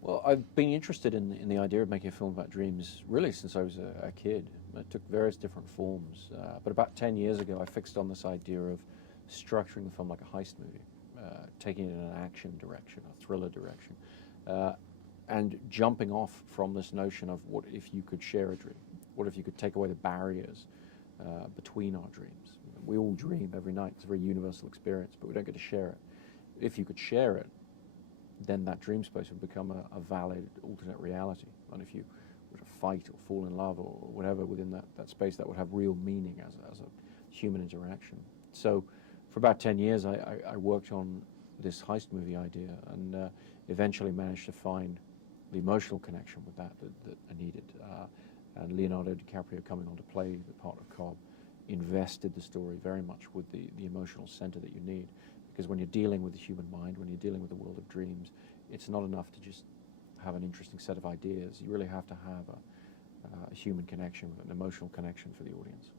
Well, I've been interested in the idea of making a film about dreams really since I was a kid. It took various different forms, but about 10 years ago I fixed on this idea of structuring the film like a heist movie, taking it in an action direction, a thriller direction, and jumping off from this notion of what if you could share a dream? What if you could take away the barriers between our dreams? We all dream every night. It's a very universal experience, but we don't get to share it. If you could share it, then that dream space would become a valid alternate reality. And if you were to fight or fall in love or whatever within that space, that would have real meaning as a human interaction. So for about 10 years, I worked on this heist movie idea and eventually managed to find the emotional connection with that I needed. And Leonardo DiCaprio coming on to play the part of Cobb invested the story very much with the emotional center that you need. Because when you're dealing with the human mind, when you're dealing with the world of dreams, it's not enough to just have an interesting set of ideas. You really have to have a human connection, an emotional connection for the audience.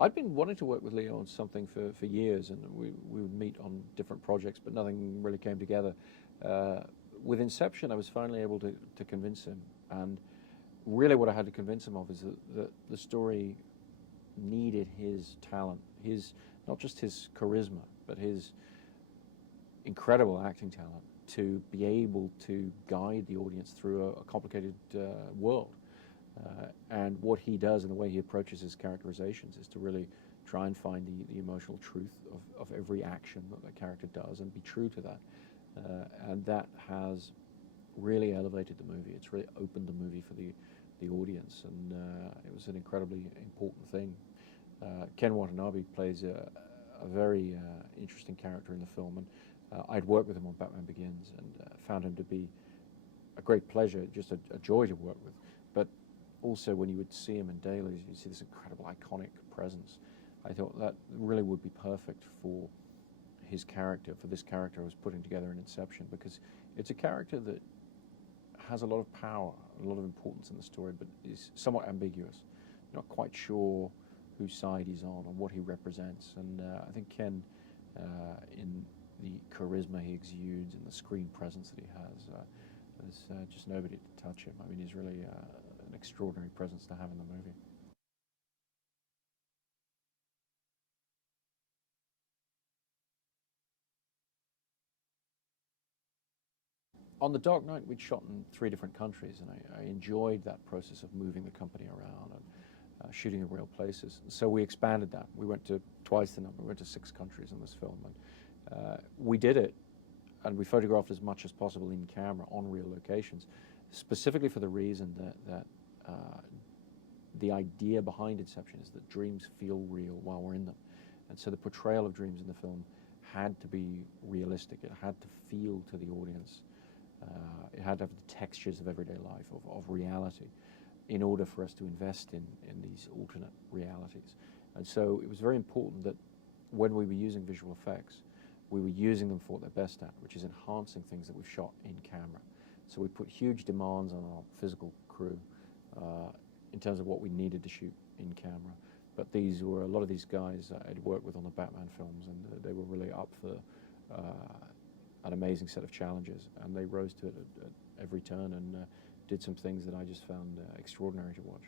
I'd been wanting to work with Leo on something for years, and we would meet on different projects, but nothing really came together. With Inception, I was finally able to convince him, and really what I had to convince him of is that the story needed his talent, not just his charisma, but his incredible acting talent to be able to guide the audience through a complicated world. And what he does and the way he approaches his characterizations is to really try and find the emotional truth of every action that the character does and be true to that. And that has really elevated the movie. It's really opened the movie for the audience, and it was an incredibly important thing. Ken Watanabe plays a very interesting character in the film, and I'd worked with him on Batman Begins and found him to be a great pleasure, just a joy to work with. But also when you would see him in dailies, you'd see this incredible iconic presence. I thought that really would be perfect for his character, for this character I was putting together in Inception, because it's a character that has a lot of power, a lot of importance in the story, but is somewhat ambiguous. You're not quite sure whose side he's on and what he represents. And I think Ken, in the charisma he exudes and the screen presence that he has, there's just nobody to touch him. I mean, he's really an extraordinary presence to have in the movie. On The Dark Knight, we'd shot in 3 different countries, and I enjoyed that process of moving the company around and shooting in real places. So we expanded that. We went to twice the number. We went to 6 countries in this film, and we did it, and we photographed as much as possible in camera on real locations, specifically for the reason that the idea behind Inception is that dreams feel real while we're in them. And so the portrayal of dreams in the film had to be realistic. It had to feel to the audience. It had to have the textures of everyday life, of reality, in order for us to invest in these alternate realities. And so it was very important that when we were using visual effects, we were using them for what they're best at, which is enhancing things that we've shot in camera. So we put huge demands on our physical crew in terms of what we needed to shoot in camera. But these were a lot of these guys I'd worked with on the Batman films, and they were really up for an amazing set of challenges, and they rose to it at every turn and did some things that I just found extraordinary to watch.